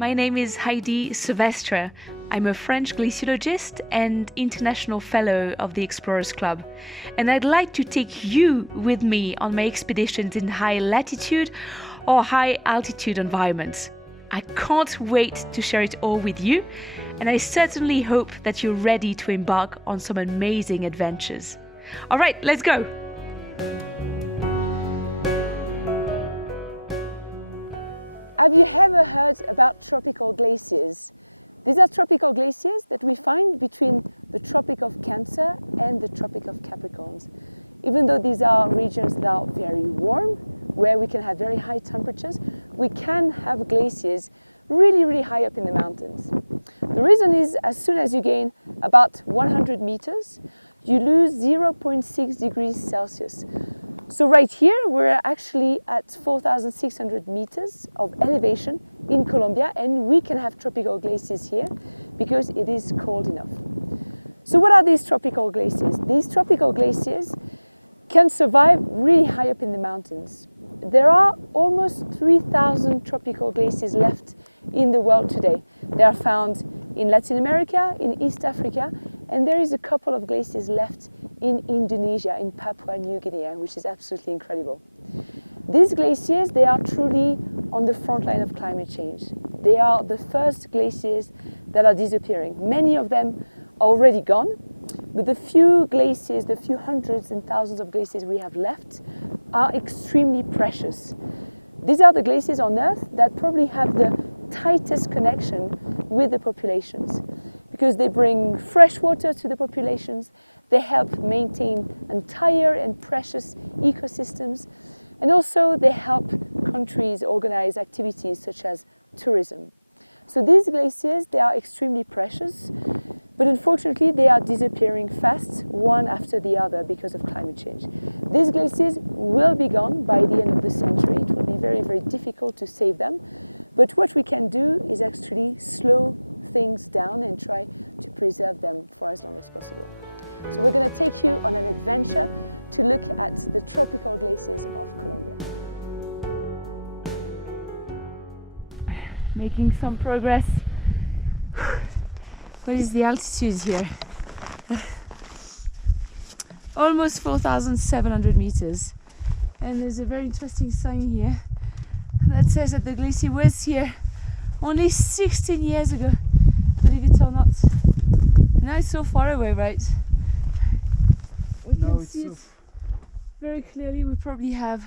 My name is Heidi Sevestre. I'm a French glaciologist and international fellow of the Explorers Club. And I'd like to take you with me on my expeditions in high latitude or high altitude environments. I can't wait to share it all with you, and I certainly hope that you're ready to embark on some amazing adventures. All right, let's go! Have you ever heard about tropical glaciers? These are tropical glaciers that we find between the Tropic of Cancer and the Tropic of Capricorns. Even though these are regions that are very warm, where we can have very high temperatures, we can have glaciers really high up in the mountains. The reason is, as soon as you gain about 100 meters, you lose 0.6 degrees Celsius. So right here, we're actually at 4,600 meters of elevation in Colombia, and we can have tropical glaciers here because it is cold enough. So what are these tropical glaciers? These tropical glaciers can survive really high up in the mountains. There are almost 3,000 tropical glaciers left in the world today. They are found in Latin America, in East Africa, and there is a couple of glaciers left in Indonesia, in Papua New Guinea, which is absolutely incredible. These glaciers, they are truly on the front line of climate change. They are the first glaciers that are disappearing. Many of them are already gone, but the few glaciers, the few hundreds and thousands of glaciers we have left are extremely precious. These are the glaciers on Earth that probably have the tightest connection with the populations, because they bring fresh water to the populations, they help maintain entire and precious ecosystems, and also they help countries organize activities such as tourism. So these glaciers, they are extremely precious, but unfortunately they are disappearing fast, one after the other, because of climate change. These glaciers will be gone by the end of the century. It will be very difficult to save them, but what we can do is actually slow things down and try to preserve them for as long as possible. So we're going to take you on an adventure to look at the tropical glaciers of Colombia. Making some progress. What is the altitude here? Almost 4,700 meters. And there's a very interesting sign here that says that the glacier was here only 16 years ago, believe it or not. Now it's so far away, right? We can see it very clearly. We probably have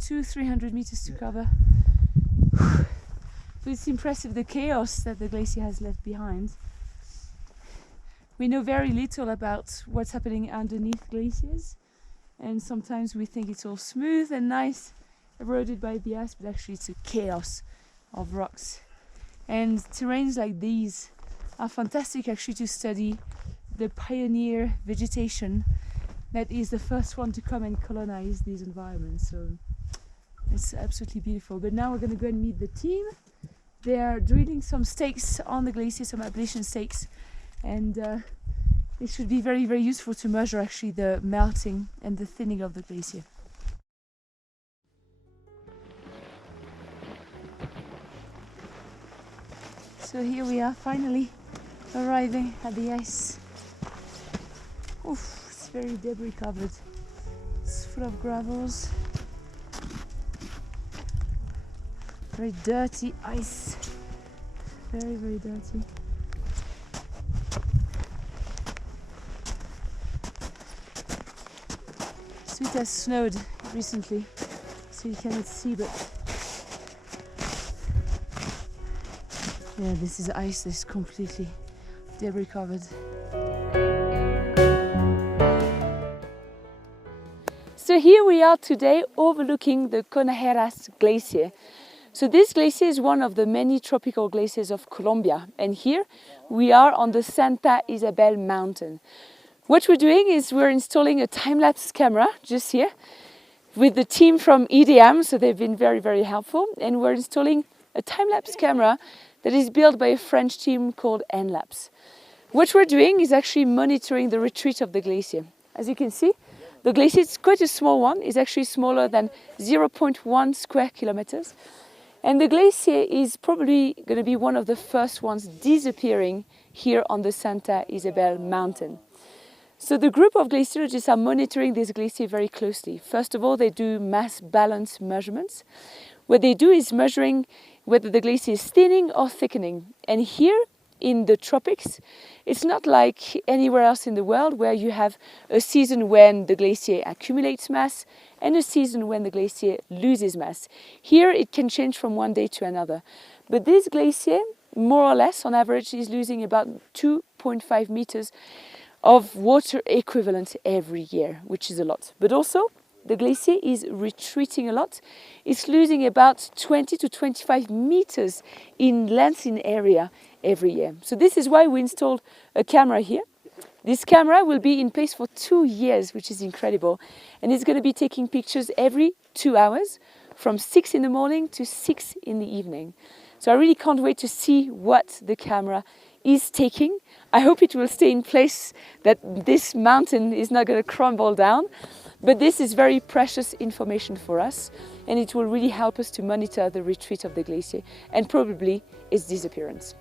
200-300 meters to cover. But it's impressive the chaos that the glacier has left behind. We know very little about what's happening underneath glaciers, and sometimes we think it's all smooth and nice, eroded by the ice, but actually it's a chaos of rocks. And terrains like these are fantastic actually to study the pioneer vegetation that is the first one to come and colonize these environments. So it's absolutely beautiful. But now we're going to go and meet the team. They are drilling some stakes on the glacier, some ablation stakes, and it should be very useful to measure actually the melting and the thinning of the glacier. So here we are, finally arriving at the ice. Oof, it's very debris covered. It's full of gravels. Very dirty ice. Very dirty. So it has snowed recently, so you cannot see, but yeah, this is ice that's completely debris covered. So here we are today overlooking the Conajeras Glacier. So this glacier is one of the many tropical glaciers of Colombia, and here we are on the Santa Isabel mountain. What we're doing is we're installing a time-lapse camera just here with the team from EDM, so they've been very helpful, and we're installing a time-lapse camera that is built by a French team called Nlapse. What we're doing is actually monitoring the retreat of the glacier. As you can see, the glacier is quite a small one. It's actually smaller than 0.1 square kilometers. And the glacier is probably going to be one of the first ones disappearing here on the Santa Isabel mountain. So the group of glaciologists are monitoring this glacier very closely. First of all, they do mass balance measurements. What they do is measuring whether the glacier is thinning or thickening. And here in the tropics, it's not like anywhere else in the world where you have a season when the glacier accumulates mass and a season when the glacier loses mass. Here it can change from one day to another. But this glacier, more or less on average, is losing about 2.5 meters of water equivalent every year, which is a lot. But also, the glacier is retreating a lot. It's losing about 20 to 25 meters in length in area every year. So this is why we installed a camera here. This camera will be in place for 2 years, which is incredible. And it's going to be taking pictures every 2 hours from 6 in the morning to 6 in the evening. So I really can't wait to see what the camera is taking. I hope it will stay in place, that this mountain is not going to crumble down. But this is very precious information for us, and it will really help us to monitor the retreat of the glacier and probably its disappearance.